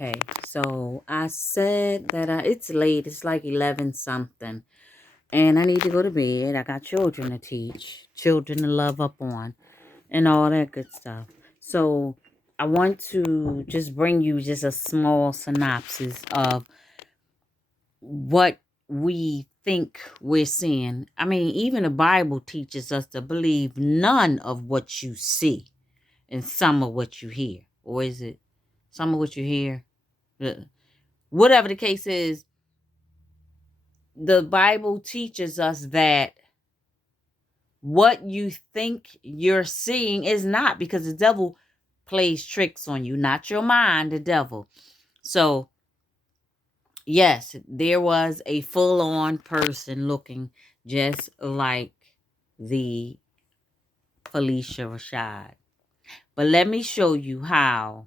Okay, so I said that it's late. It's like 11 something. And I need to go to bed. I got children to teach, children to love up on, and all that good stuff. So I want to just bring you just a small synopsis of what we think we're seeing. I mean, even the Bible teaches us to believe none of what you see and some of what you hear. Or is it some of what you hear? Whatever the case is, the Bible teaches us that what you think you're seeing is not, because the devil plays tricks on you, not your mind, the devil. So, yes, there was a full-on person looking just like the Felicia Rashad. But let me show you how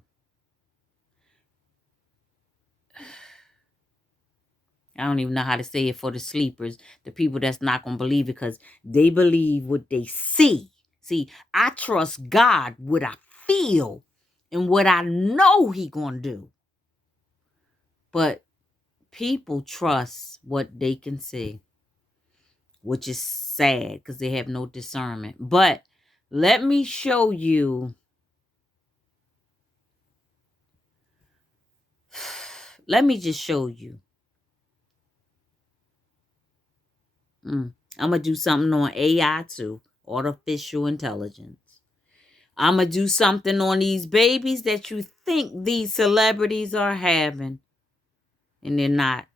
I don't even know how to say it for the sleepers, the people that's not going to believe it because they believe what they see. See, I trust God, what I feel and what I know he going to do. But people trust what they can see, which is sad because they have no discernment. But let me show you. Let me just show you. I'm going to do something on AI too, artificial intelligence. I'm going to do something on these babies that you think these celebrities are having, and they're not.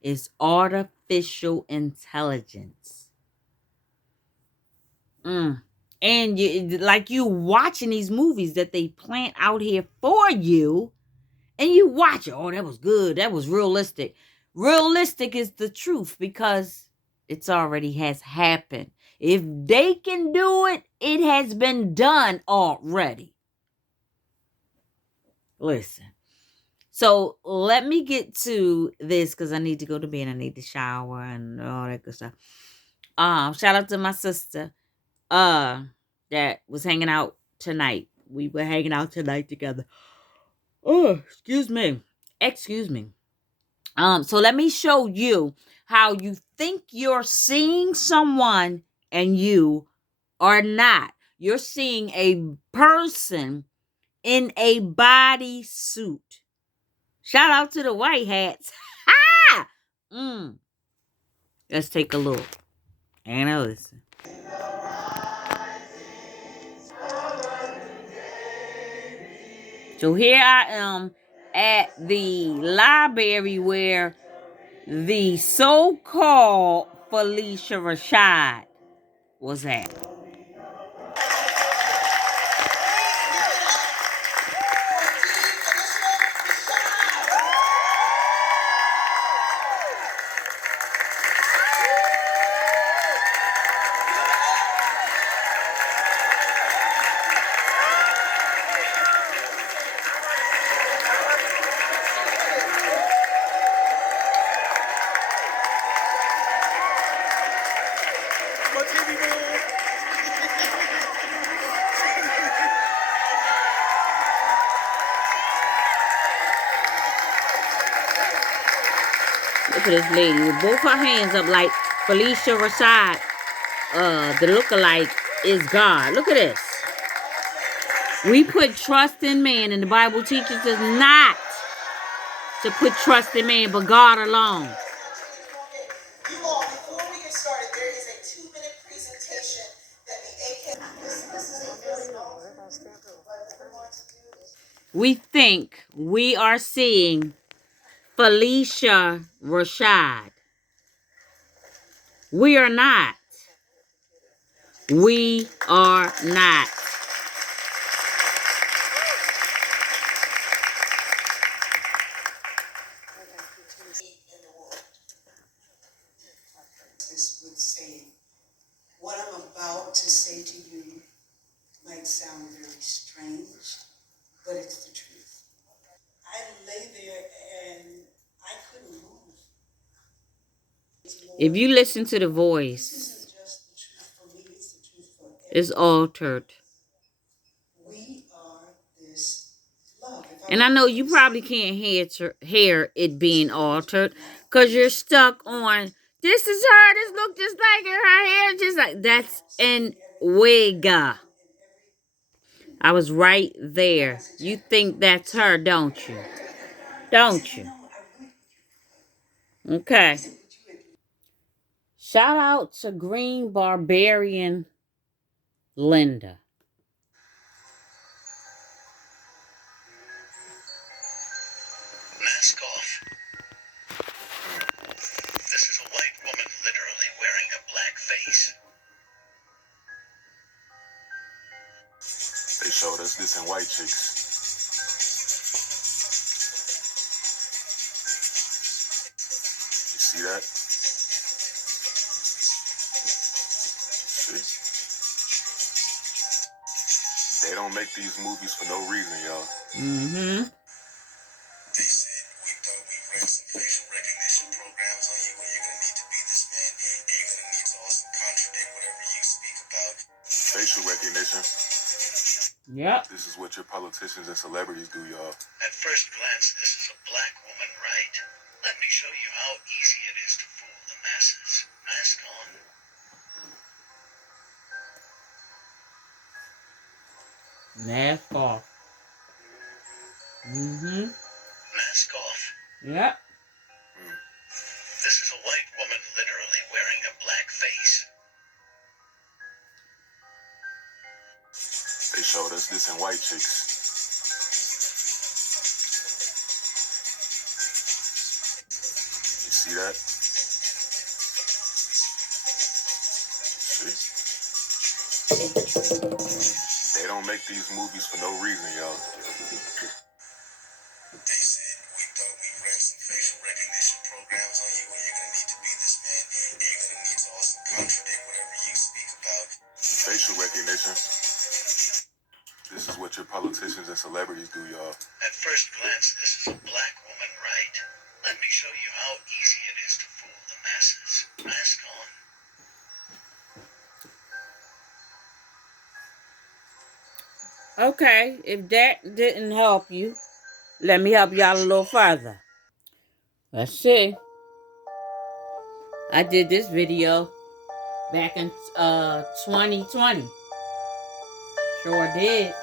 It's artificial intelligence. And you watching these movies that they plant out here for you, and you watch it. Oh, that was good. That was realistic. Realistic is the truth because it's already has happened. If they can do it, it has been done already. Listen. So let me get to this because I need to go to bed. I need to shower and all that good stuff. Shout out to my sister that was hanging out tonight. We were hanging out tonight together. Oh, excuse me. So let me show you how you think you're seeing someone and you are not. You're seeing a person in a bodysuit. Shout out to the white hats. Let's take a look and listen. So here I am at the library where the so-called Felicia Rashad was at. Look at this lady with both her hands up like Felicia Rashad, the lookalike, is God. Look at this. We put trust in man, and the Bible teaches us not to put trust in man, but God alone. You all, before we get started, there is a 2-minute presentation that the we think we are seeing Felicia Rashad. We are not. We are not. This would say, what I'm about to say to you might sound very strange, but it's the truth. I lay there and I couldn't move. If you listen to the voice, it's altered. We are this love. And I know you probably can't hear it being altered because you're stuck on this is her. This look just like her. Her hair just like that's an wig. I was right there. You think that's her, don't you? Don't you? Okay. Shout out to Green Barbarian Linda. Mask off. This is a white woman literally wearing a black face. They showed us this in White Chicks. You see that? See? They don't make these movies for no reason, y'all. Mm-hmm. They said, we thought we ran some facial recognition programs on you, and you're gonna need to be this man, and you're gonna need to also contradict whatever you speak about. Facial recognition. Yep. This is what your politicians and celebrities do, y'all. At first glance, this is a black woman, right? Let me show you how easy it is to fool the masses. Mask on. Mask off. Mm-hmm. Mask off. Yep. This is a white woman literally wearing a black face. They showed us this in White Chicks. You see that? See? They don't make these movies for no reason, y'all. They said, we thought we ran some facial recognition programs on you, and you're gonna need to be this man, and you're gonna need to also contradict whatever you speak about. Facial recognition. This is what your politicians and celebrities do, y'all. At first glance, this is a black woman, right? Let me show you how easy it is to fool the masses. Mask on. Okay, if that didn't help you, let me help y'all a little further. Let's see. I did this video back in 2020. Sure did.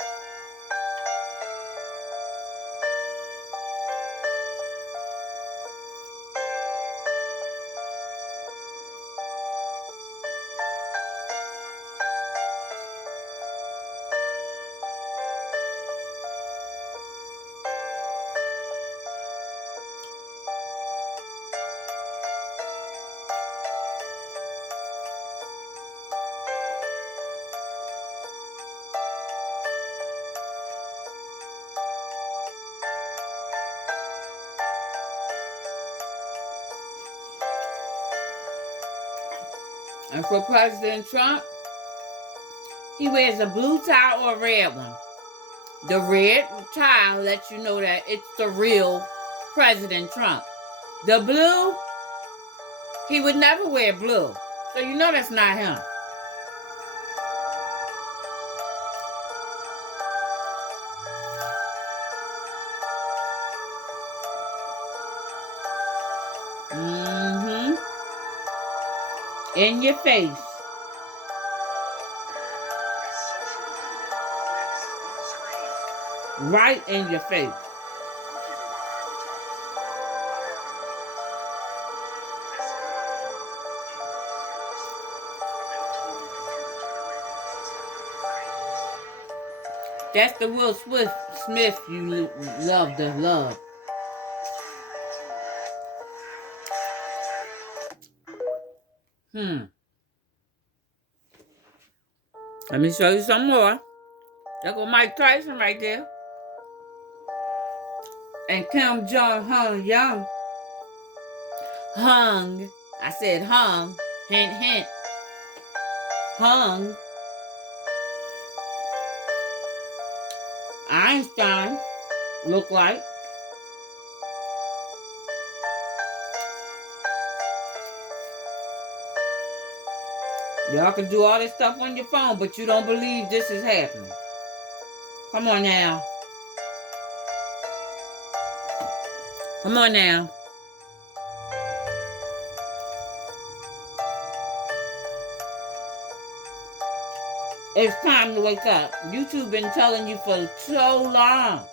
And for President Trump, he wears a blue tie or a red one. The red tie lets you know that it's the real President Trump. The blue, he would never wear blue. So you know that's not him. Mm-hmm. In your face. Right in your face. That's the Will Smith you love to love. Let me show you some more. There go Mike Tyson right there. And Kim Jong-un Young hung. I said hung. Hint, hint. Hung. Einstein look like. Y'all can do all this stuff on your phone, but you don't believe this is happening. Come on now. Come on now. It's time to wake up. YouTube been telling you for so long.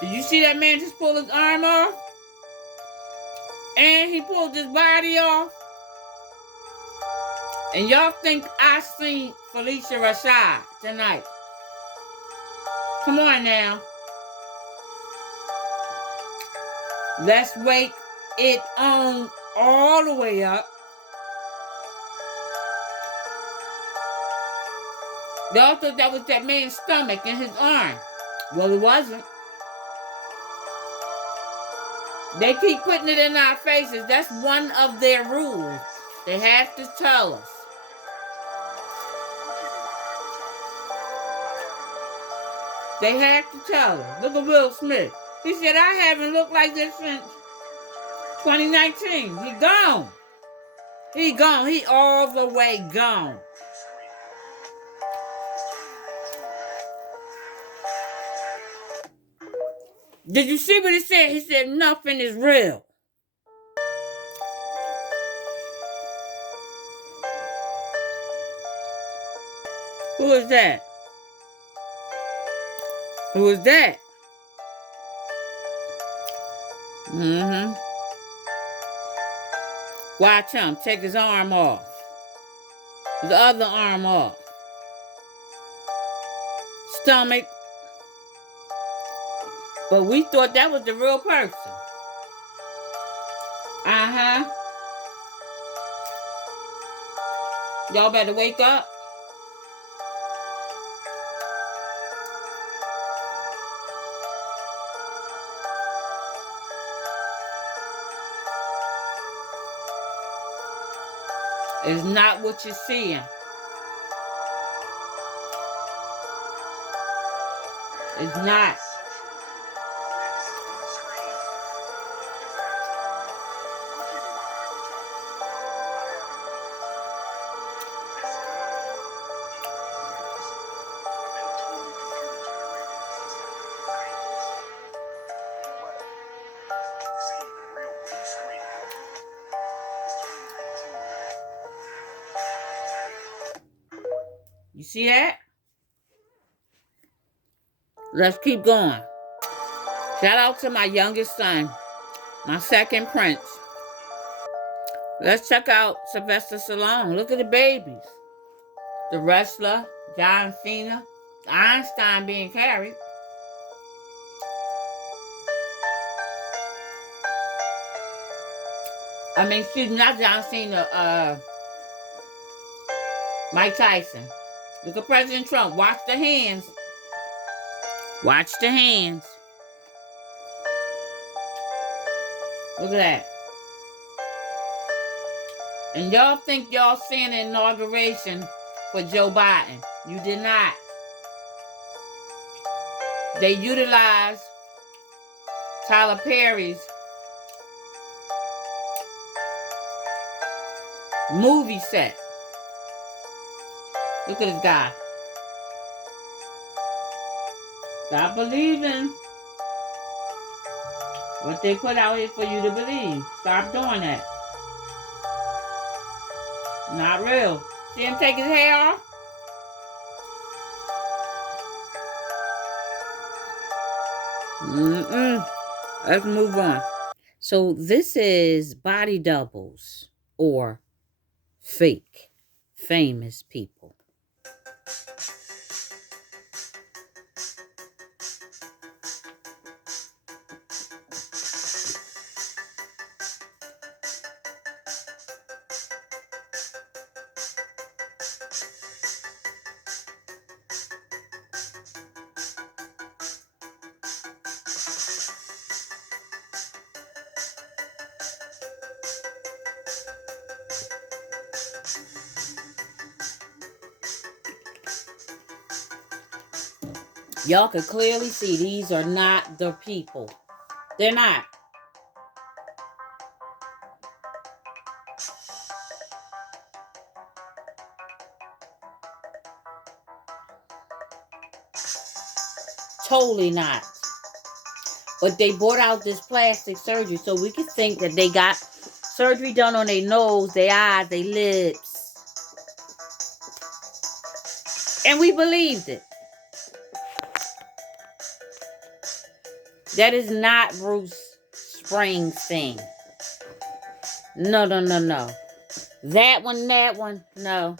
Did you see that man just pull his arm off? And he pulled his body off? And y'all think I seen Felicia Rashad tonight? Come on now. Let's wake it on all the way up. Y'all thought that was that man's stomach and his arm. Well, it wasn't. They keep putting it in our faces. That's one of their rules. They have to tell us. They have to tell us. Look at Will Smith. He said, I haven't looked like this since 2019. He gone. He gone. He all the way gone. Did you see what he said? He said, nothing is real. Who is that? Who is that? Mm-hmm. Watch him take his arm off. His other arm off. Stomach. But we thought that was the real person. Uh-huh. Y'all better wake up. It's not what you're seeing. It's not. You see that? Let's keep going. Shout out to my youngest son, my second prince. Let's check out Sylvester Stallone. Look at the babies. The wrestler, John Cena, Einstein being carried. Excuse me, not John Cena, Mike Tyson. Look at President Trump. Watch the hands. Watch the hands. Look at that. And y'all think y'all seeing an inauguration for Joe Biden. You did not. They utilized Tyler Perry's movie set. Look at this guy. Stop believing what they put out here for you to believe. Stop doing that. Not real. See him take his hair off? Let's move on. So this is body doubles or fake famous people. Y'all can clearly see these are not the people. They're not. Totally not. But they brought out this plastic surgery so we could think that they got surgery done on their nose, their eyes, their lips. And we believed it. That is not Bruce Springsteen. No. That one, no.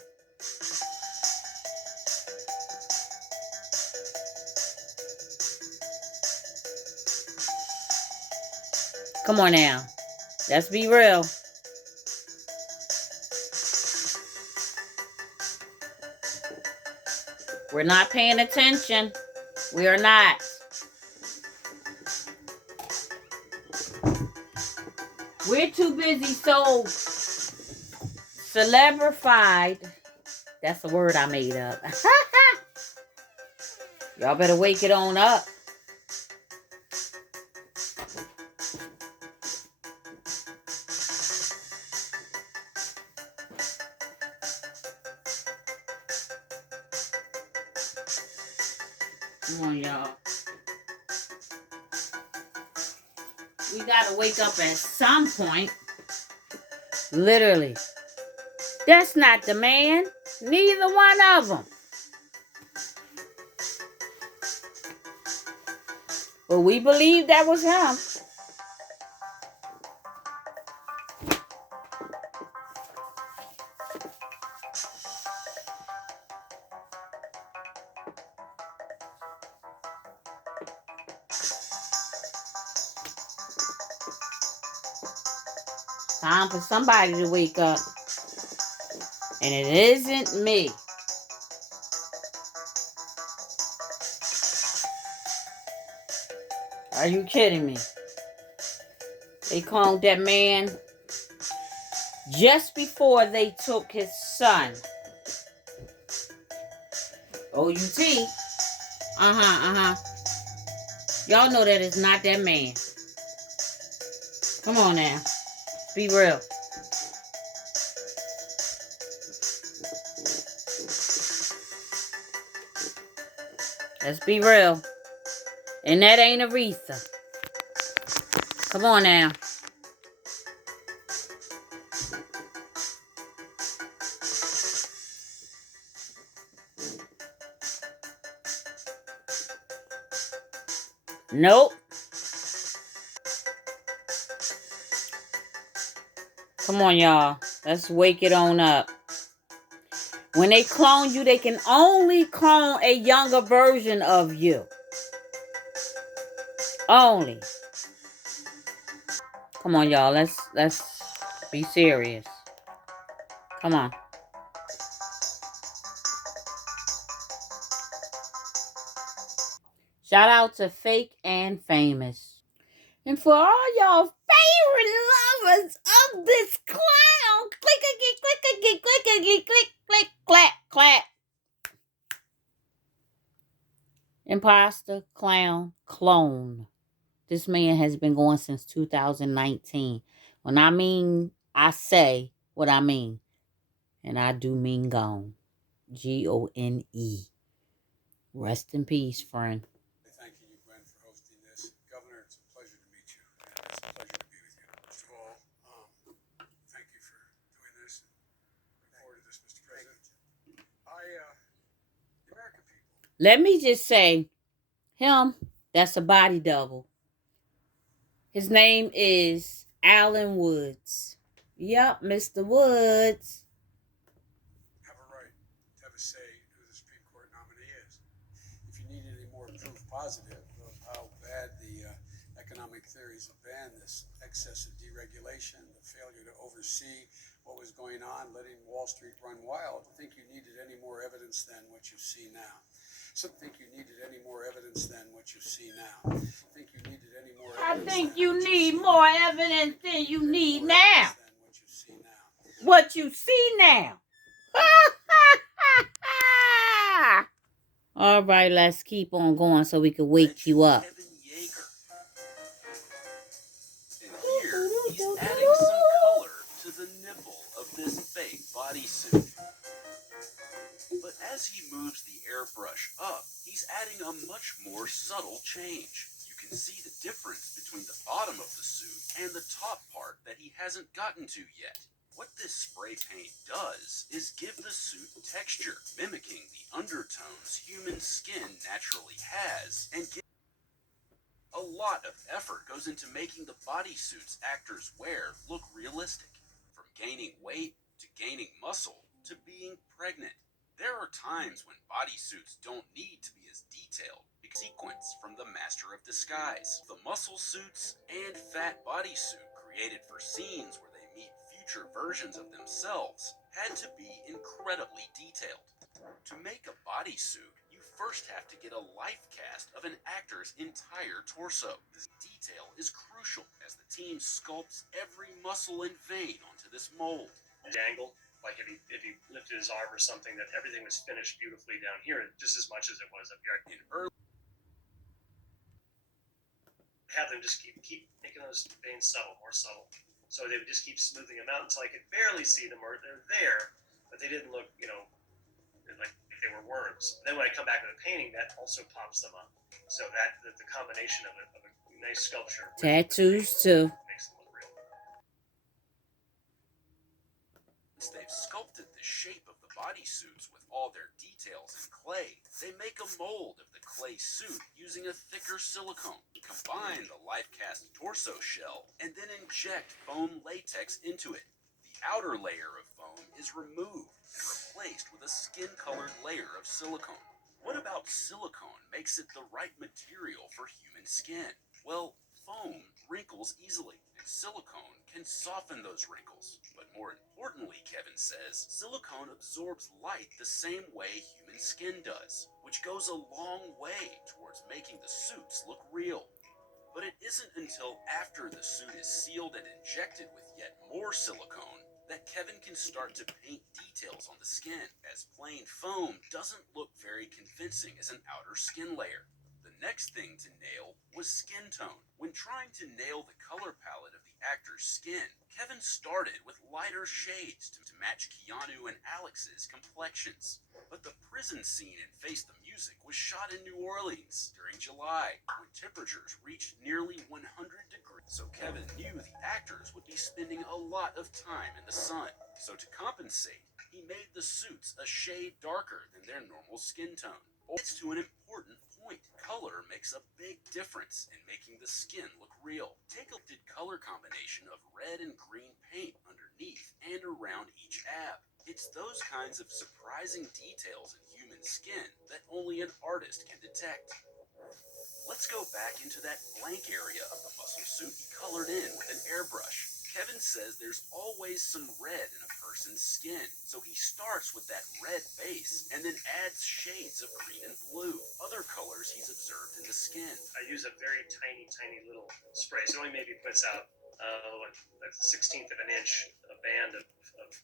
Come on now. Let's be real. We're not paying attention. We are not. We're too busy so celebrified. That's a word I made up. Y'all better wake it on up. Come on, y'all. We gotta wake up at some point. Literally. That's not the man. Neither one of them. But we believe that was him. Time for somebody to wake up. And it isn't me. Are you kidding me? They cloned that man just before they took his son. OUT. Y'all know that it's not that man. Come on now. Be real. Let's be real. And that ain't Aretha. Come on now. Nope. Come on, y'all. Let's wake it on up. When they clone you, they can only clone a younger version of you. Only. Come on, y'all. Let's be serious. Come on. Shout out to Fake and Famous. And for all y'all favorite lovers of this clown, click, clap. Imposter, clown, clone. This man has been going since 2019. When I say what I mean. And I do mean gone. Gone. Rest in peace, friend. Thanking you, Gwen, for hosting this. Governor, it's a pleasure to meet you. And it's a pleasure to be with you. First of all, thank you for doing this. Look forward to this, Mr. President. The American people. Let me just say, him, that's a body double. His name is Alan Woods. Yep, Mr. Woods. Have a right to have a say who the Supreme Court nominee is. If you need any more proof positive of how bad the economic theories have been, this excessive deregulation, the failure to oversee what was going on, letting Wall Street run wild, I think you needed any more evidence than what you see now. So I think you needed any more evidence than what you see now. I think you needed any more evidence. I think you need more evidence than you need now. What you see now. All right, let's keep on going so we can wake you up. And here, he's adding some color to the nipple of this fake bodysuit. But as he moves the airbrush up, he's adding a much more subtle change. You can see the difference between the bottom of the suit and the top part that he hasn't gotten to yet. What this spray paint does is give the suit texture, mimicking the undertones human skin naturally has, and a lot of effort goes into making the bodysuits actors wear look realistic. From gaining weight to gaining muscle to being pregnant. There are times when bodysuits don't need to be as detailed because sequence from the Master of Disguise. The muscle suits and fat bodysuit created for scenes where they meet future versions of themselves had to be incredibly detailed. To make a bodysuit, you first have to get a life cast of an actor's entire torso. This detail is crucial as the team sculpts every muscle and vein onto this mold. The angle, like if he lifted his arm or something, that everything was finished beautifully down here, just as much as it was up here. In early have them just keep making those veins subtle, more subtle. So they would just keep smoothing them out until I could barely see them, or they're there, but they didn't look, like they were worms. Then when I come back to the painting, that also pops them up. So that the combination of a nice sculpture, tattoos too, makes them look real. Once they've sculpted the shape of the bodysuits with all their details in clay, they make a mold of the clay suit using a thicker silicone. Combine the life cast torso shell and then inject foam latex into it. The outer layer of foam is removed and replaced with a skin-colored layer of silicone. What about silicone makes it the right material for human skin? Well, foam wrinkles easily, and silicone can soften those wrinkles. But more importantly, Kevin says, silicone absorbs light the same way human skin does, which goes a long way towards making the suits look real. But it isn't until after the suit is sealed and injected with yet more silicone that Kevin can start to paint details on the skin, as plain foam doesn't look very convincing as an outer skin layer. The next thing to nail was skin tone. When trying to nail the color palette of the actor's skin, Kevin started with lighter shades to match Keanu and Alex's complexions. But the prison scene in Face the Music was shot in New Orleans during July, when temperatures reached nearly 100 degrees. So Kevin knew the actors would be spending a lot of time in the sun. So to compensate, he made the suits a shade darker than their normal skin tone. It's to an important point. Color makes a big difference in making the skin look real. Take a color combination of red and green paint underneath and around each ab. It's those kinds of surprising details in human skin that only an artist can detect. Let's go back into that blank area of the muscle suit he colored in with an airbrush. Kevin says there's always some red in a person's skin, so he starts with that red base and then adds shades of green and blue, other colors he's observed in the skin. I use a very tiny, tiny little spray. So it only maybe puts out a 1/16 of an inch, a band of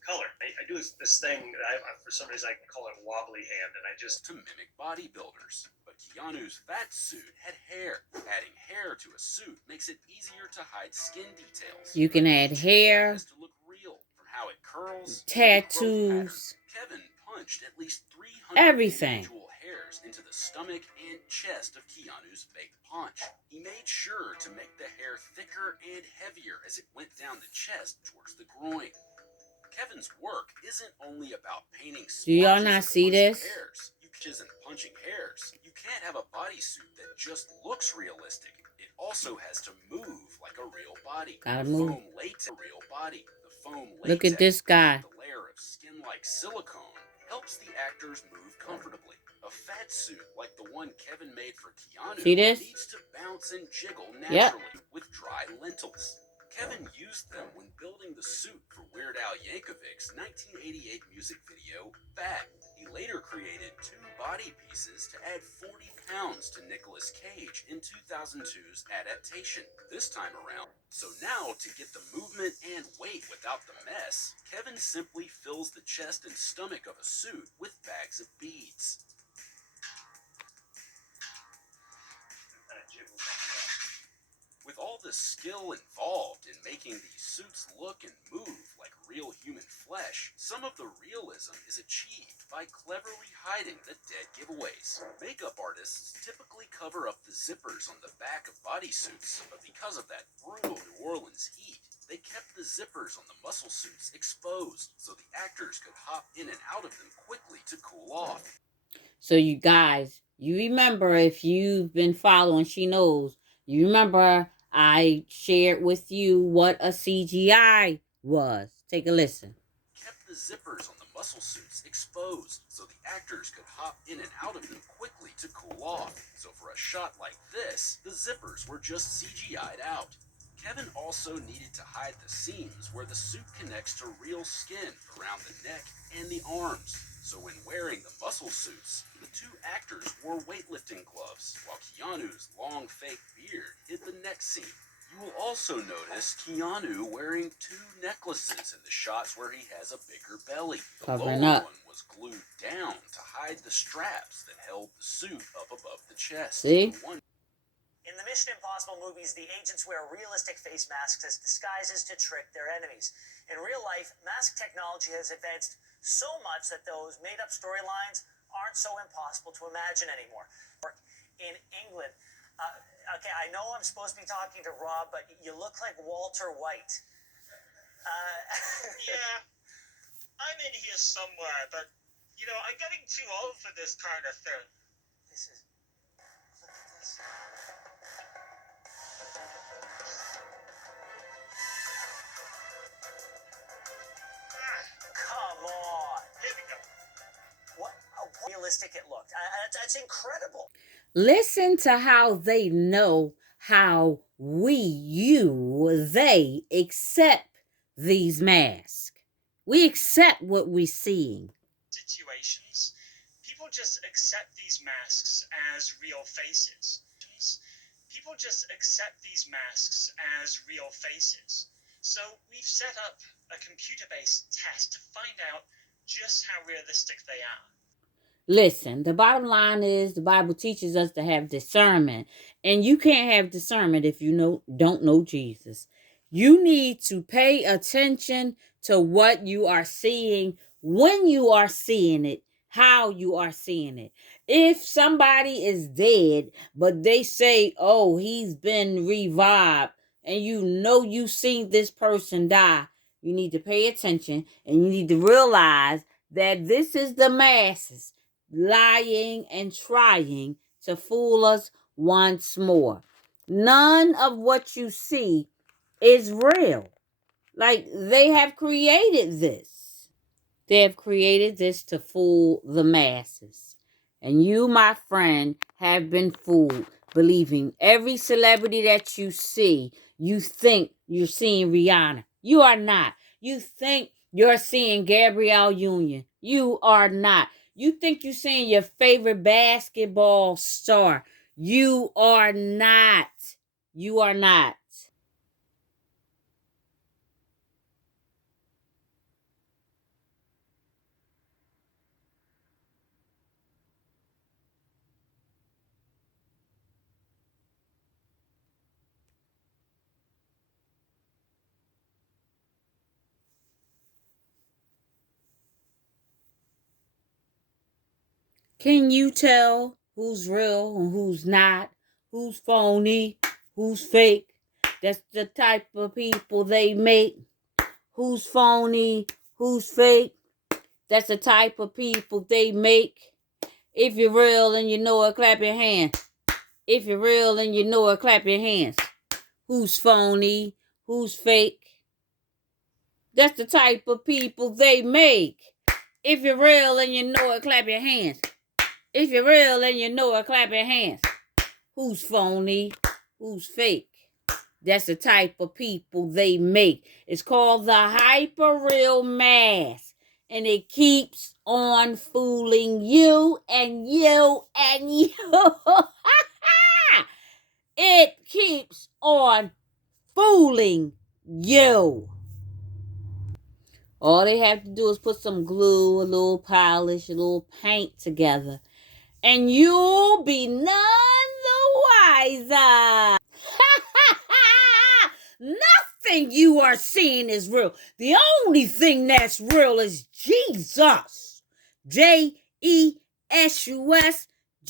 color. I do this thing that for some reason I call it wobbly hand, and I just to mimic bodybuilders. But Keanu's fat suit had hair. Adding hair to a suit makes it easier to hide skin details. you can add hair, to look real, from how it curls, tattoos, Kevin punched at least 300 everything. individual hairs into the stomach and chest of Keanu's fake paunch. He made sure to make the hair thicker and heavier as it went down the chest towards the groin. Kevin's work isn't only about painting Do y'all not see this? hairs. And punching hairs. You can't have a bodysuit that just looks realistic. It also has to move like a real body. Gotta move. Foam latex, a real body. The foam latex, Look at this guy. the layer of skin-like silicone helps the actors move comfortably. A fat suit like the one Kevin made for Keanu See this? needs to bounce and jiggle naturally with dry lentils. Kevin used them when building the suit for Weird Al Yankovic's 1988 music video, Fat. He later created 2 body pieces to add 40 pounds to Nicolas Cage in 2002's adaptation. This time around, so now to get the movement and weight without the mess, Kevin simply fills the chest and stomach of a suit with bags of beads. With all the skill involved in making these suits look and move like real human flesh, some of the realism is achieved by cleverly hiding the dead giveaways. Makeup artists typically cover up the zippers on the back of bodysuits, but because of that brutal New Orleans heat, they kept the zippers on the muscle suits exposed so the actors could hop in and out of them quickly to cool off. So you guys, you remember, if you've been following, she knows. You remember I shared with you what a CGI was. Take a listen. Kept the zippers on the muscle suits exposed so the actors could hop in and out of them quickly to cool off. So for a shot like this, the zippers were just CGI'd out. Kevin also needed to hide the seams where the suit connects to real skin around the neck and the arms. So when wearing the muscle suits, the two actors wore weightlifting gloves, while Keanu's long fake beard hid the neck seam. You will also notice Keanu wearing two necklaces in the shots where he has a bigger belly. The Covering lower up. one was glued down to hide the straps that held the suit up above the chest. See? In the Mission Impossible movies, the agents wear realistic face masks as disguises to trick their enemies. In real life, mask technology has advanced so much that those made-up storylines aren't so impossible to imagine anymore. In England, okay, I know I'm supposed to be talking to Rob, but you look like Walter White. Yeah, I'm in here somewhere, but, I'm getting too old for this kind of thing. This is... Look at this. Come on. Here we go. What realistic it looked. That's incredible. Listen to how they know how they accept these masks. We accept what we're seeing. Situations, people just accept these masks as real faces. People just accept these masks as real faces. So we've set up a computer-based test to find out just how realistic they are. Listen, the bottom line is the Bible teaches us to have discernment. And you can't have discernment if you don't know Jesus. You need to pay attention to what you are seeing, when you are seeing it, how you are seeing it. If somebody is dead, but they say, oh, he's been revived, and you've seen this person die, you need to pay attention, and you need to realize that this is the masses lying and trying to fool us once more. None of what you see is real. Like, they have created this. They have created this to fool the masses. And you, my friend, have been fooled, believing every celebrity that you see, you think you're seeing Rihanna. You are not. You think you're seeing Gabrielle Union. You are not. You think you're seeing your favorite basketball star. You are not. You are not. Can you tell who's real and who's not? Who's phony? Who's fake? That's the type of people they make. Who's phony? Who's fake? That's the type of people they make. If you're real and you know it, clap your hands. If you're real and you know it, clap your hands. Who's phony? Who's fake? That's the type of people they make. If you're real and you know it, clap your hands. If you're real and you know it, clap your hands. Who's phony? Who's fake? That's the type of people they make. It's called the hyper real mask. And it keeps on fooling you and you and you. It keeps on fooling you. All they have to do is put some glue, a little polish, a little paint together, and you'll be none the wiser. start seeing is real. The only thing that's real is Jesus. Jesus.